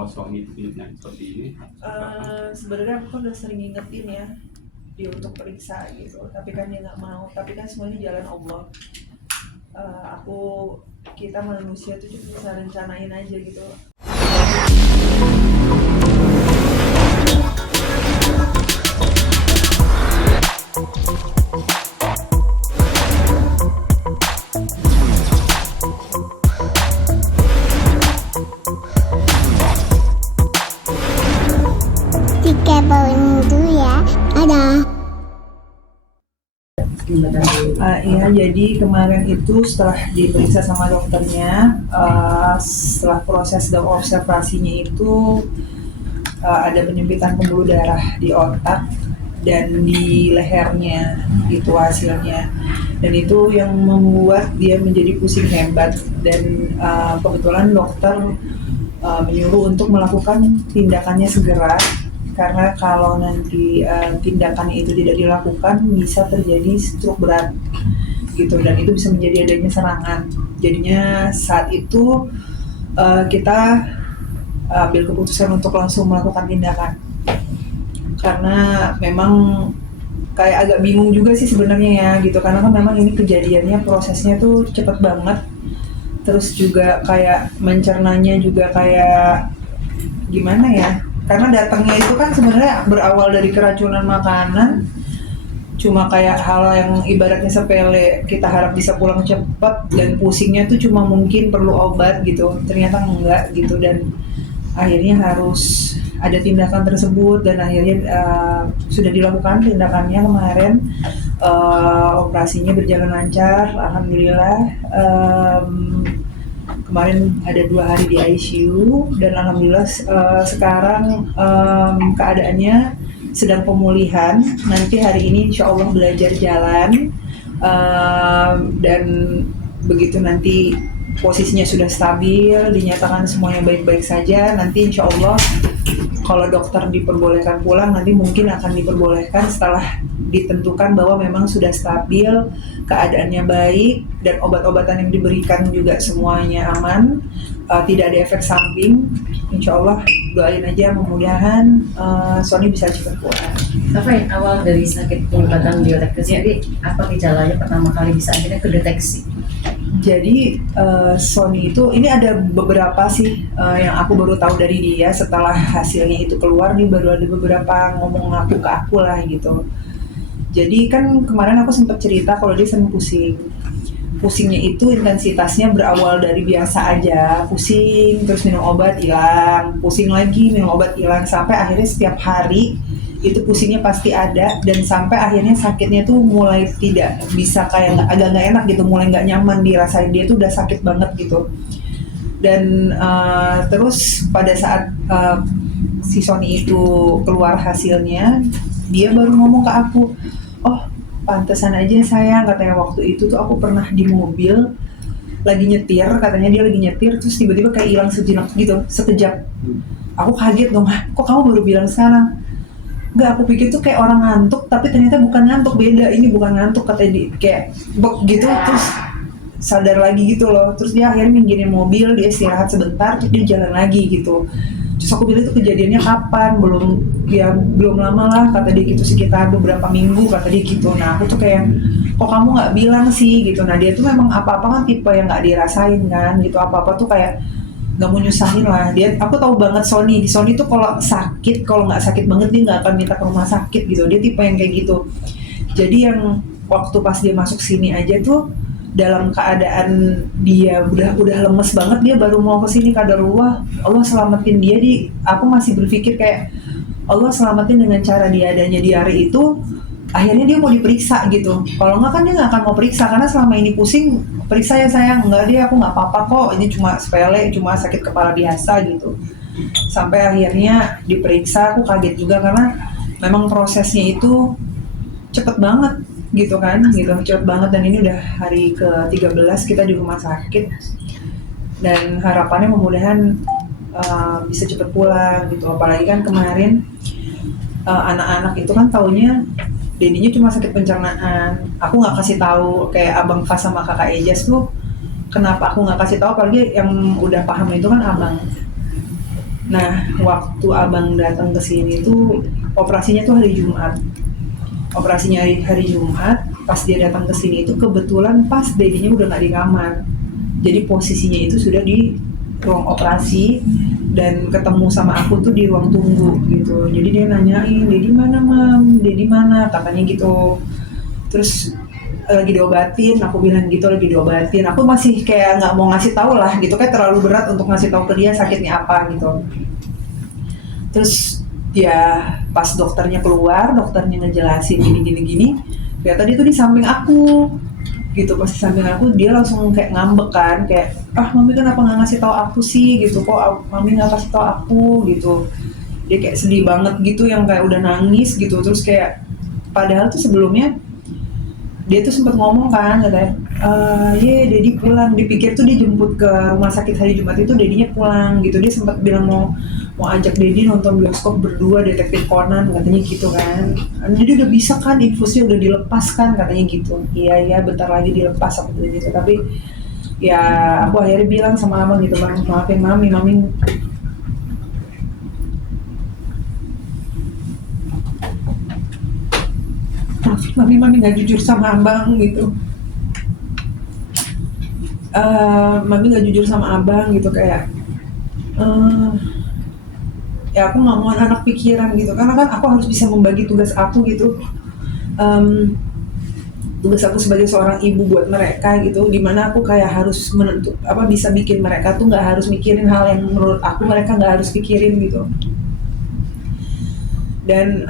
tua suami itu penyakit seperti ini? Sebenarnya aku kan udah sering ngingetin ya dia untuk periksa gitu, tapi kan dia nggak mau. Tapi kan semuanya jalan Allah. Aku kita manusia tuh cuma bisa rencanain aja gitu. Tiga bawang dulu ya. Ada. Iya, jadi kemarin itu setelah diperiksa sama dokternya, setelah proses dan observasinya itu ada penyempitan pembuluh darah di otak dan di lehernya, itu hasilnya. Dan itu yang membuat dia menjadi pusing hebat, dan kebetulan dokter menyuruh untuk melakukan tindakannya segera, karena kalau nanti tindakannya itu tidak dilakukan bisa terjadi stroke berat gitu, dan itu bisa menjadi adanya serangan. Jadinya saat itu kita ambil keputusan untuk langsung melakukan tindakan, karena memang kayak agak bingung juga sih sebenarnya ya gitu, karena kan memang ini kejadiannya prosesnya tuh cepet banget, terus juga kayak mencernanya juga kayak gimana ya, karena datangnya itu kan sebenarnya berawal dari keracunan makanan, cuma kayak hal yang ibaratnya sepele, kita harap bisa pulang cepat dan pusingnya tuh cuma mungkin perlu obat gitu, ternyata enggak gitu, dan akhirnya harus ada tindakan tersebut, dan akhirnya sudah dilakukan tindakannya kemarin. Operasinya berjalan lancar, alhamdulillah. Kemarin ada 2 hari di ICU, dan alhamdulillah sekarang keadaannya sedang pemulihan. Nanti hari ini insya Allah belajar jalan, dan begitu nanti posisinya sudah stabil, dinyatakan semuanya baik-baik saja, nanti insya Allah kalau dokter diperbolehkan pulang, nanti mungkin akan diperbolehkan setelah ditentukan bahwa memang sudah stabil, keadaannya baik, dan obat-obatan yang diberikan juga semuanya aman, tidak ada efek samping. Insya Allah doain aja, mudah-mudahan Sony bisa cepat pulang. Apa yang awal dari sakit penyumbatan bioelektris jadi apa gejalanya pertama kali bisa akhirnya kedeteksi? Jadi Sony itu, ini ada beberapa sih yang aku baru tahu dari dia setelah hasilnya itu keluar, nih baru ada beberapa ngomong aku ke aku lah gitu. Jadi kan kemarin aku sempat cerita kalau dia sering pusing. Pusingnya itu intensitasnya berawal dari biasa aja, pusing terus minum obat hilang, pusing lagi minum obat hilang, sampai akhirnya setiap hari itu pusingnya pasti ada, dan sampai akhirnya sakitnya tuh mulai tidak bisa, kayak agak nggak enak gitu, mulai nggak nyaman dirasain, dia tuh udah sakit banget gitu. Dan terus pada saat si Sony itu keluar hasilnya, dia baru ngomong ke aku, oh pantesan aja sayang, katanya waktu itu tuh aku pernah di mobil lagi nyetir, katanya dia lagi nyetir terus tiba-tiba kayak hilang sejenak gitu, sekejap. Aku kaget dong, kok kamu baru bilang sekarang? Enggak, aku pikir tuh kayak orang ngantuk, tapi ternyata bukan ngantuk, beda, ini bukan ngantuk, katanya dia kayak bok gitu, terus sadar lagi gitu loh. Terus dia akhirnya minggirin mobil, dia istirahat sebentar, terus dia jalan lagi gitu. Terus aku bilang itu kejadiannya kapan? Belum lama lah, kata dia gitu, sekitar beberapa minggu, kata dia gitu. Nah aku tuh kayak, kok kamu nggak bilang sih gitu. Nah dia tuh memang apa-apa kan tipe yang nggak dirasain kan gitu, apa-apa tuh kayak nggak mau nyusahin lah. Aku tahu banget Sony tuh kalau sakit, kalau nggak sakit banget dia nggak akan minta ke rumah sakit gitu, dia tipe yang kayak gitu. Jadi yang waktu pas dia masuk sini aja tuh dalam keadaan dia udah lemes banget, dia baru mau kesini, kadarullah Allah selamatin dia. Aku masih berpikir kayak Allah selamatin dengan cara dia adanya diare itu, akhirnya dia mau diperiksa gitu. Kalau nggak kan dia nggak akan mau periksa, karena selama ini pusing, periksa ya sayang, enggak dia, aku nggak apa-apa kok, ini cuma sepele, cuma sakit kepala biasa gitu. Sampai akhirnya diperiksa, aku kaget juga karena memang prosesnya itu cepet banget gitu kan, gitu cepet banget, dan ini udah hari ke-13 kita di rumah sakit, dan harapannya mudah-mudahan bisa cepet pulang gitu. Apalagi kan kemarin anak-anak itu kan taunya Dedinya cuma sakit pencernaan. Aku nggak kasih tahu, kayak abang Fas sama kakak Ejas tuh, kenapa aku nggak kasih tahu, apalagi yang udah paham itu kan abang. Nah, waktu abang datang ke sini tuh operasinya tuh hari Jumat. Operasinya hari Jumat, pas dia datang ke sini itu kebetulan pas babynya udah nggak di kamar. Jadi posisinya itu sudah di ruang operasi dan ketemu sama aku tuh di ruang tunggu gitu. Jadi dia nanyain, "Dedi mana, Mam? Dedi mana?" katanya gitu. Terus lagi diobatin, aku bilang gitu lagi diobatin. Aku masih kayak nggak mau ngasih tahu lah gitu, kayak terlalu berat untuk ngasih tahu ke dia sakitnya apa gitu. Terus ya pas dokternya keluar, dokternya ngejelasin gini, ternyata dia tuh di samping aku gitu. Pas di samping aku dia langsung kayak ngambek kan, kayak mami kenapa nggak ngasih tahu aku sih gitu, kok mami nggak kasih tahu aku gitu. Dia kayak sedih banget gitu, yang kayak udah nangis gitu. Terus kayak padahal tuh sebelumnya dia tuh sempat ngomong kan katanya, Dedi pulang. Dipikir tuh dia jemput ke rumah sakit hari Jumat itu Dedinya pulang gitu. Dia sempat bilang mau ajak Dedi nonton bioskop berdua Detektif Conan katanya gitu kan. Jadi udah bisa kan, infusnya udah dilepas kan katanya gitu. Iya bentar lagi dilepas aku bilang gitu. Tapi ya aku akhirnya bilang sama abang gitu, Bang, maafin mami mami nggak jujur sama abang gitu. Mami nggak jujur sama abang gitu, kayak ya aku nggak mau anak pikiran gitu, karena kan aku harus bisa membagi tugas aku gitu. Tugas aku sebagai seorang ibu buat mereka gitu, dimana aku kayak harus bisa bikin mereka tuh nggak harus mikirin hal yang menurut aku mereka nggak harus pikirin gitu. Dan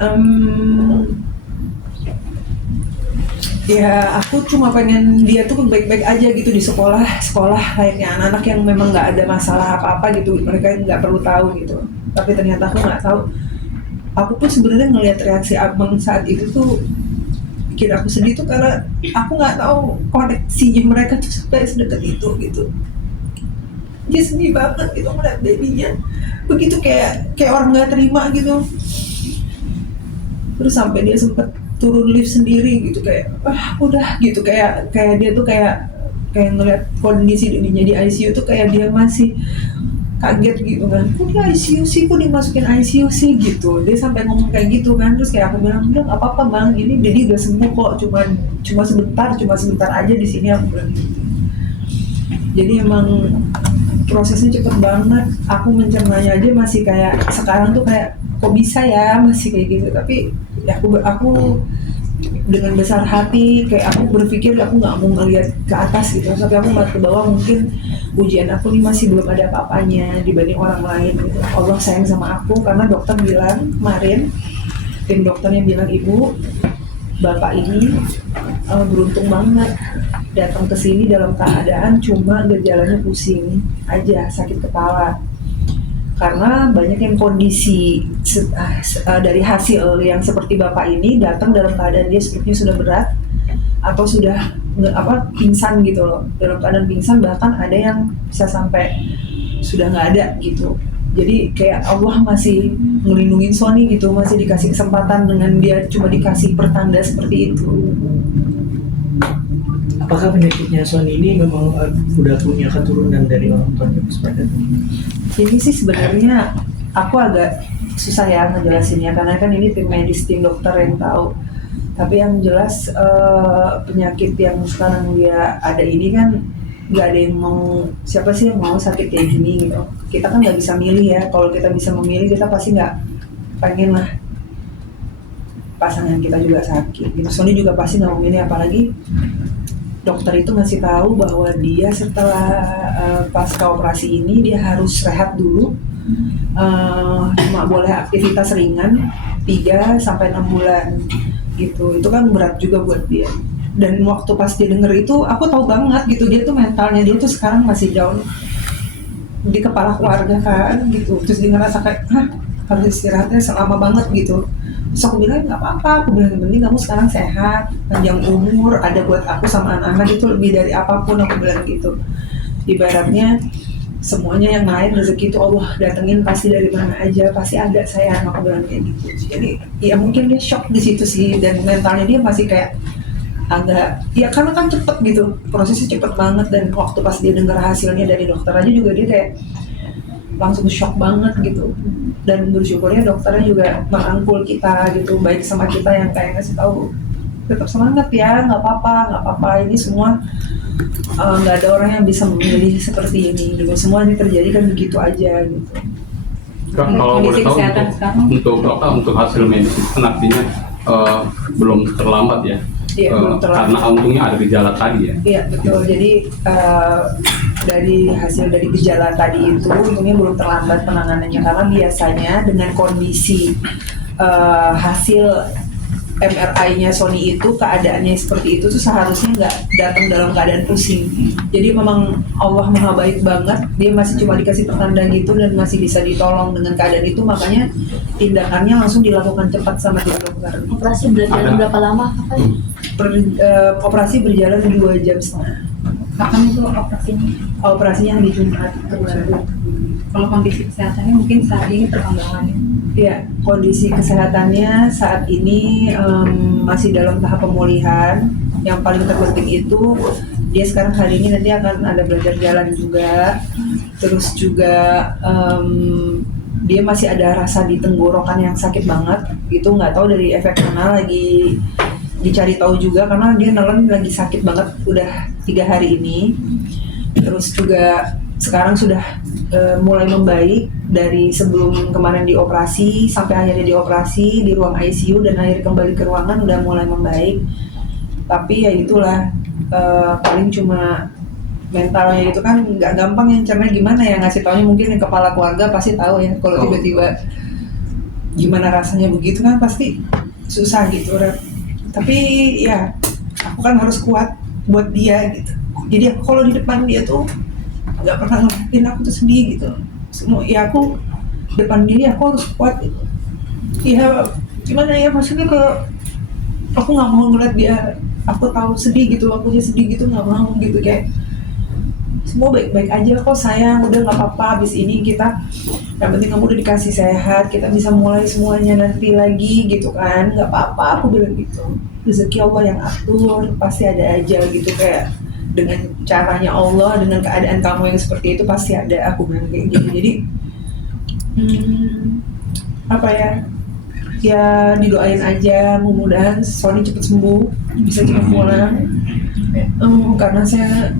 ya aku cuma pengen dia tuh baik-baik aja gitu di sekolah layaknya anak-anak yang memang nggak ada masalah apa-apa gitu, mereka nggak perlu tahu gitu. Tapi ternyata aku nggak tahu. Aku pun sebenarnya ngelihat reaksi abang saat itu tuh bikin aku sedih tuh, karena aku nggak tahu koneksinya mereka tuh sampai sedekat itu gitu. Dia sedih banget gitu ngeliat babynya begitu, kayak orang nggak terima gitu. Terus sampai dia sempet turun lift sendiri gitu, kayak udah gitu, kayak dia tuh kayak ngeliat kondisi dirinya di ICU tuh kayak dia masih kaget gitu kan, kok di ICU sih, kok dimasukin ICU sih gitu. Dia sampai ngomong kayak gitu kan. Terus kayak aku bilang, udah nggak apa-apa Bang, ini jadi udah sembuh kok, cuma sebentar aja di sini, aku bilang gitu. Jadi emang prosesnya cepet banget. Aku mencernanya aja masih kayak sekarang tuh kayak kok bisa ya masih kayak gitu. Tapi ya aku dengan besar hati, kayak aku berpikir aku nggak mau ngeliat ke atas gitu, tapi aku ngeliat ke bawah. Mungkin ujian aku nih masih belum ada apa-apanya dibanding orang lain gitu. Allah sayang sama aku, karena dokter bilang kemarin, tim dokternya bilang, Ibu, Bapak ini beruntung banget datang ke sini dalam keadaan cuma gejalanya pusing aja, sakit kepala. Karena banyak yang kondisi dari hasil yang seperti Bapak ini datang dalam keadaan dia struknya sudah berat atau sudah pingsan gitu loh. Dalam keadaan pingsan, bahkan ada yang bisa sampai sudah nggak ada gitu. Jadi kayak Allah masih ngelindungin Sony gitu, masih dikasih kesempatan dengan dia cuma dikasih pertanda seperti itu. Apakah penyakitnya Sony ini memang udah punya keturunan dari orang tuanya seperti itu? Ini sih sebenarnya aku agak susah ya ngejelasinnya, karena kan ini tim medis, tim dokter yang tahu. Tapi yang jelas penyakit yang sekarang dia ada ini kan nggak ada yang mau, siapa sih yang mau sakit kayak gini gitu. Kita kan nggak bisa milih ya. Kalau kita bisa memilih, kita pasti nggak pengen lah pasangan kita juga sakit gitu. Sony juga pasti nggak memilih, apalagi dokter itu ngasih tahu bahwa dia setelah pasca operasi ini dia harus rehat dulu, cuma boleh aktivitas ringan 3-6 bulan gitu. Itu kan berat juga buat dia. Dan waktu pas dia denger itu, aku tahu banget gitu, dia tuh mentalnya dia tuh sekarang masih down di kepala keluarga kan gitu. Terus dia ngerasa kayak harus istirahatnya selama banget gitu. Terus aku bilang nggak apa-apa, aku bilang yang penting kamu sekarang sehat, panjang umur, ada buat aku sama anak-anak itu lebih dari apapun, aku bilang gitu. Ibaratnya semuanya yang lain, rezeki itu Allah datengin pasti dari mana aja, pasti ada, sayang, aku bilang kayak gitu. Jadi ya mungkin dia shock di situ sih, dan mentalnya dia masih kayak agak, ya karena kan cepet gitu, prosesnya cepet banget. Dan waktu pas dia dengar hasilnya dari dokter aja juga dia kayak langsung shock banget gitu. Dan bersyukurnya dokternya juga merangkul kita gitu, baik sama kita yang kayak ngasih tahu tetap semangat ya, nggak apa-apa, ini semua nggak ada orang yang bisa memilih seperti ini gitu, semua ini terjadi kan begitu aja gitu. Kan kalau boleh Kondisi tahu kesehatan sekarang? untuk dokter untuk hasil medis itu kan artinya belum terlambat ya. Iya, belum terlambat. Karena untungnya ada gejala tadi ya. Iya betul, jadi dari hasil dari gejala tadi itu untungnya belum terlambat penanganannya, karena biasanya dengan kondisi hasil MRI-nya Sony itu keadaannya seperti itu tuh seharusnya nggak datang dalam keadaan pusing. Jadi memang Allah maha baik banget, dia masih cuma dikasih pertanda gitu dan masih bisa ditolong dengan keadaan itu, makanya tindakannya langsung dilakukan cepat sama tim dokter. Operasi berjalan berapa lama? Operasi berjalan 2 jam setengah. Kapan itu operasinya? Operasinya hari Jumat kemarin. Kalau kondisi kesehatannya mungkin saat ini perkembangannya? Ya, kondisi kesehatannya saat ini masih dalam tahap pemulihan. Yang paling terpenting itu dia sekarang hari ini nanti akan ada belajar jalan juga. Terus juga dia masih ada rasa di tenggorokan yang sakit banget. Itu nggak tahu dari efek mana, lagi dicari tahu juga karena dia nelen lagi sakit banget udah 3 hari ini. Terus juga sekarang sudah mulai membaik dari sebelum kemarin dioperasi sampai akhirnya dioperasi di ruang ICU dan akhirnya kembali ke ruangan udah mulai membaik. Tapi ya itulah paling cuma mentalnya itu kan nggak gampang yang cerna gimana ya, ngasih taunya mungkin yang kepala keluarga pasti tahu ya kalau tiba-tiba gimana rasanya begitu kan pasti susah gitu. Tapi ya aku kan harus kuat buat dia gitu. Jadi aku kalau di depan dia tuh nggak pernah ngeliatin aku tuh sedih gitu. Semua ya aku depan dia aku harus kuat gitu. Ya gimana ya, maksudnya kalau aku nggak mau ngeliat dia aku tahu sedih gitu, aku aja sedih gitu, nggak mau gitu, kayak semua baik-baik aja kok sayang, udah nggak apa-apa, habis ini kita yang penting kamu udah dikasih sehat, kita bisa mulai semuanya nanti lagi gitu kan, nggak apa-apa aku bilang gitu, rezeki Allah yang atur pasti ada aja gitu, kayak dengan caranya Allah, dengan keadaan kamu yang seperti itu pasti ada, aku bilang kayak gitu. Jadi apa ya didoain aja, mudah-mudahan Sony cepet sembuh, bisa cepet pulang. Karena saya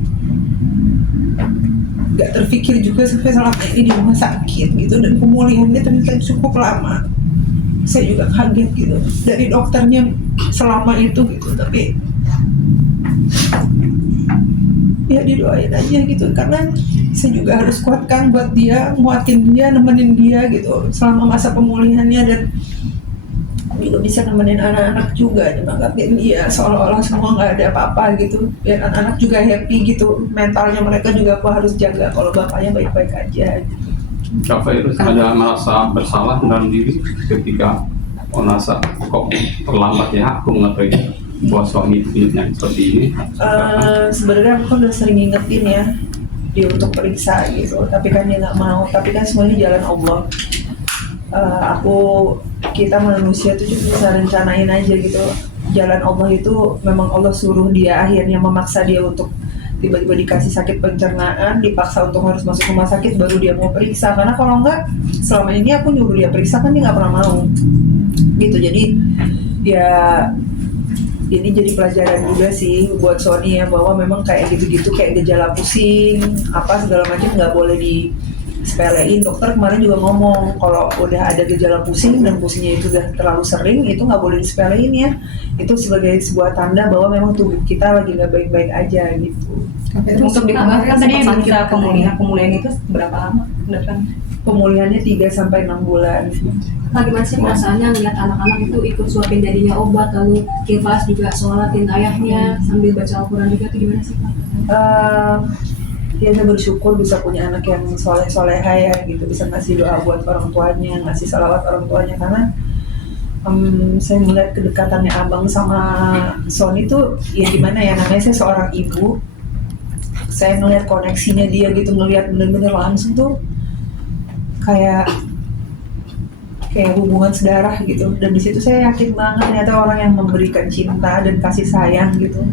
nggak terpikir juga sampai selama ini di rumah sakit gitu, dan pemulihannya ternyata cukup lama. Saya juga kaget gitu dari dokternya selama itu gitu, tapi ya didoain aja gitu, karena saya juga harus kuatkan buat dia, nguatin dia, nemenin dia gitu selama masa pemulihannya, dan juga bisa nemenin anak-anak juga, nyemangatin dia seolah-olah semua nggak ada apa-apa gitu, biar anak-anak juga happy gitu, mentalnya mereka juga aku harus jaga kalau bapaknya baik-baik aja gitu. Kak Virus ada merasa bersalah dalam diri ketika merasa kok terlambat ya aku mengetahui bahwa suami itu punya penyakit seperti ini? Sebenarnya aku udah sering ngingetin ya dia untuk periksa gitu, tapi kan dia nggak mau, tapi kan semuanya jalan Allah. Kita manusia tuh cuma bisa rencanain aja gitu, jalan Allah itu memang Allah suruh dia, akhirnya memaksa dia untuk tiba-tiba dikasih sakit pencernaan, dipaksa untuk harus masuk rumah sakit baru dia mau periksa, karena kalau enggak selama ini aku nyuruh dia periksa kan dia nggak pernah mau gitu. Jadi ya ini jadi pelajaran juga sih buat Sony ya, bahwa memang kayak gitu-gitu kayak gejala pusing apa segala macam nggak boleh disepelein. Dokter kemarin juga ngomong kalau udah ada gejala pusing dan pusingnya itu udah terlalu sering, itu nggak boleh disepelein ya, itu sebagai sebuah tanda bahwa memang tubuh kita lagi nggak baik-baik aja gitu. Untuk dikembangkan tadi bisa pemulihan itu berapa lama depan? Pemulihannya 3-6 bulan. Bagaimana sih perasaannya ngeliat anak-anak itu ikut suapin jadinya obat, lalu Kifas juga sholatin ayahnya sambil baca Al-Quran juga, itu gimana sih Pak? Ya saya bersyukur bisa punya anak yang soleh-soleha ya gitu, bisa ngasih doa buat orang tuanya, ngasih salawat orang tuanya, karena saya melihat kedekatannya abang sama Sony tuh ya gimana ya, namanya saya seorang ibu, saya ngelihat koneksinya dia gitu, ngelihat bener-bener langsung tuh kayak hubungan sedarah gitu, dan di situ saya yakin banget ternyata orang yang memberikan cinta dan kasih sayang gitu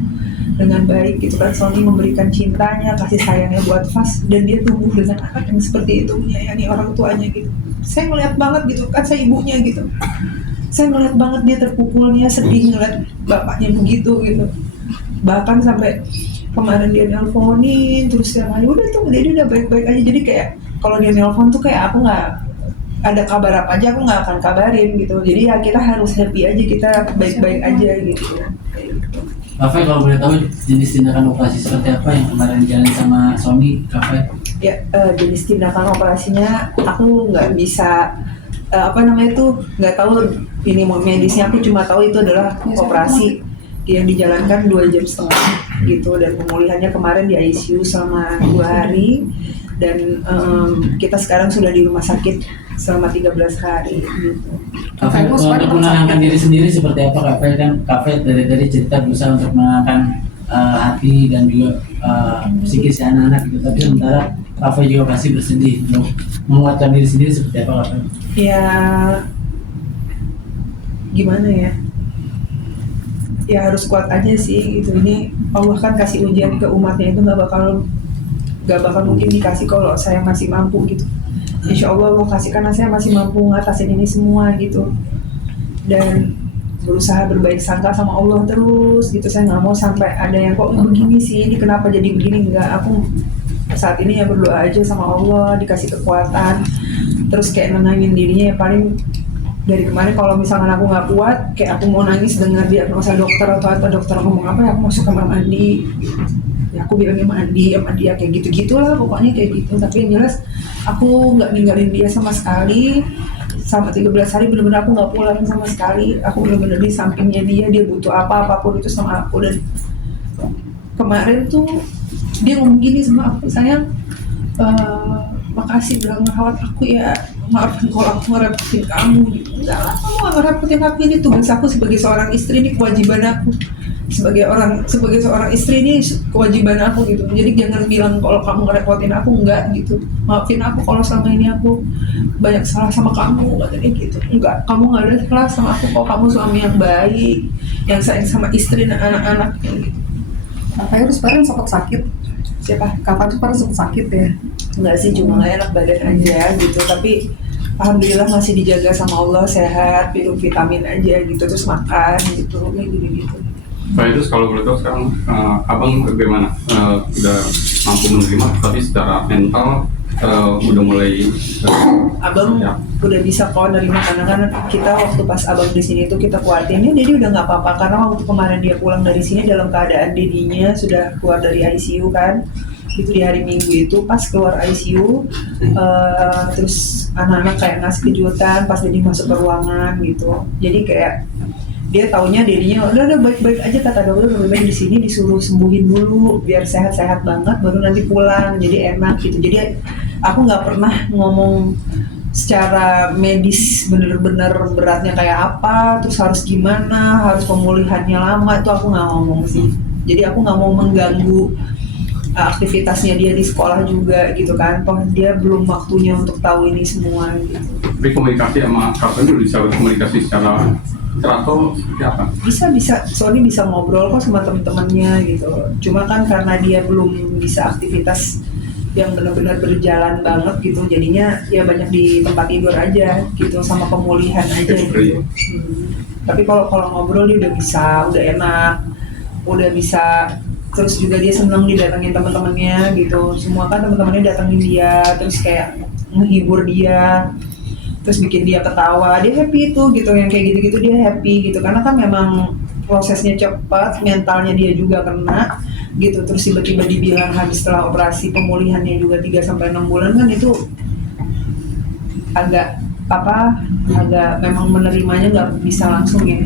dengan baik gitu kan. Sony memberikan cintanya, kasih sayangnya buat Fas, dan dia tumbuh dengan anak yang seperti itu, menyayangi orang tuanya gitu. Saya ngeliat banget gitu kan, saya ibunya gitu, saya ngeliat banget dia terpukulnya, sedih ngeliat bapaknya begitu gitu. Bahkan sampai kemarin dia nelponin terus yang aja udah tuh dia udah baik-baik aja. Jadi kayak kalau dia nelpon tuh kayak aku nggak ada kabar apa aja, aku nggak akan kabarin gitu. Jadi ya kita harus happy aja, kita baik-baik aja gitu. Rafael, kalau boleh tahu jenis tindakan operasi seperti apa yang kemarin dijalani sama Sony, Rafael? Ya, jenis tindakan operasinya aku nggak bisa apa namanya tuh nggak tahu ini medisnya, aku cuma tahu itu adalah operasi yang dijalankan 2,5 jam gitu, dan pemulihannya kemarin di ICU selama 2 hari, dan kita sekarang sudah di rumah sakit selama 13 hari gitu. Rafael, untuk menenangkan diri sendiri seperti apa Rafael? Kan Rafael dari cerita berusaha untuk menenangkan hati dan juga psikis anak-anak gitu, tapi sementara Rafael juga pasti bersedih. Untuk menguatkan diri sendiri seperti apa Rafael? Ya gimana ya, ya harus kuat aja sih gitu. Ini Allah kan kasih ujian ke umatnya itu nggak bakal mungkin dikasih kalau saya masih mampu gitu. Insya Allah Allah kasih karena saya masih mampu ngatasin ini semua gitu, dan berusaha berbaik sangka sama Allah terus gitu. Saya nggak mau sampai ada yang kok begini sih, ini kenapa jadi begini. Enggak, aku saat ini ya berdoa aja sama Allah dikasih kekuatan, terus kayak nenangin dirinya. Ya paling dari kemarin kalau misalkan aku nggak kuat, kayak aku mau nangis dengar diagnosa dokter atau dokter ngomong apa, ya aku masuk kamar mandi, ya aku bilangnya mandi ya kayak gitu-gitulah pokoknya kayak gitu. Tapi yang jelas aku nggak ninggalin dia sama sekali. Sama 13 hari bener-bener aku nggak pulang sama sekali. Aku bener-bener di sampingnya dia butuh apapun itu sama aku. Dan kemarin tuh dia ngomong gini sama aku, sayang, makasih udah ngerawat aku ya, maafin kalau aku ngerepotin kamu gitu. Enggak lah, kamu gak ngerepotin aku, ini tugas aku sebagai seorang istri, ini kewajiban aku sebagai seorang istri, ini kewajiban aku gitu. Jadi jangan bilang kalau kamu ngerepotin aku, enggak gitu. Maafin aku kalau selama ini aku banyak salah sama kamu, katanya gitu. Enggak, kamu gak ada salah sama aku kok, kamu suami yang baik, yang sayang sama istri dan anak-anak gitu. Kakaknya tuh sekarang sempat sakit. Siapa? Kakak tuh sekarang sempat sakit ya. Enggak sih, cuma nggak enak badan aja gitu. Tapi alhamdulillah masih dijaga sama Allah, sehat, minum vitamin aja gitu, terus makan gitu, kayak gitu. Nah itu kalau boleh tahu sekarang abang bagaimana? Udah mampu menerima, tapi secara mental udah mulai Abang ya. udah bisa kok nerima, karena kan kita waktu pas abang di sini tuh kita kuatinnya dia udah nggak apa-apa, karena waktu kemarin dia pulang dari sini dalam keadaan dedinya sudah keluar dari ICU kan. Itu di hari Minggu itu pas keluar ICU, terus anak-anak kayak ngasih kejutan pas Dedi masuk ke ruangan gitu. Jadi kayak dia taunya dirinya udah baik-baik aja, kata dokter lebih baik di sini, disuruh sembuhin dulu biar sehat-sehat banget baru nanti pulang, jadi enak gitu. Jadi aku nggak pernah ngomong secara medis bener-bener beratnya kayak apa, terus harus gimana, harus pemulihannya lama, itu aku nggak ngomong sih. Jadi aku nggak mau mengganggu aktivitasnya dia di sekolah juga gitu kan, toh dia belum waktunya untuk tahu ini semua gitu. Tapi komunikasi sama Kapten dulu bisa komunikasi secara atau seperti apa? Bisa, Sony bisa ngobrol kok sama temen-temennya gitu. Cuma kan karena dia belum bisa aktivitas yang benar-benar berjalan banget gitu, jadinya ya banyak di tempat tidur aja gitu, sama pemulihan aja gitu. Tapi kalau ngobrol dia udah bisa, udah enak, udah bisa. Terus juga dia seneng didatengin teman-temannya gitu. Semua kan teman-temannya datengin dia, terus kayak menghibur dia, terus bikin dia ketawa, dia happy itu gitu. Yang kayak gitu-gitu dia happy gitu, karena kan memang prosesnya cepat, mentalnya dia juga kena gitu. Terus tiba-tiba dibilang habis setelah operasi pemulihannya juga 3-6 bulan kan, itu agak memang menerimanya nggak bisa langsung ya.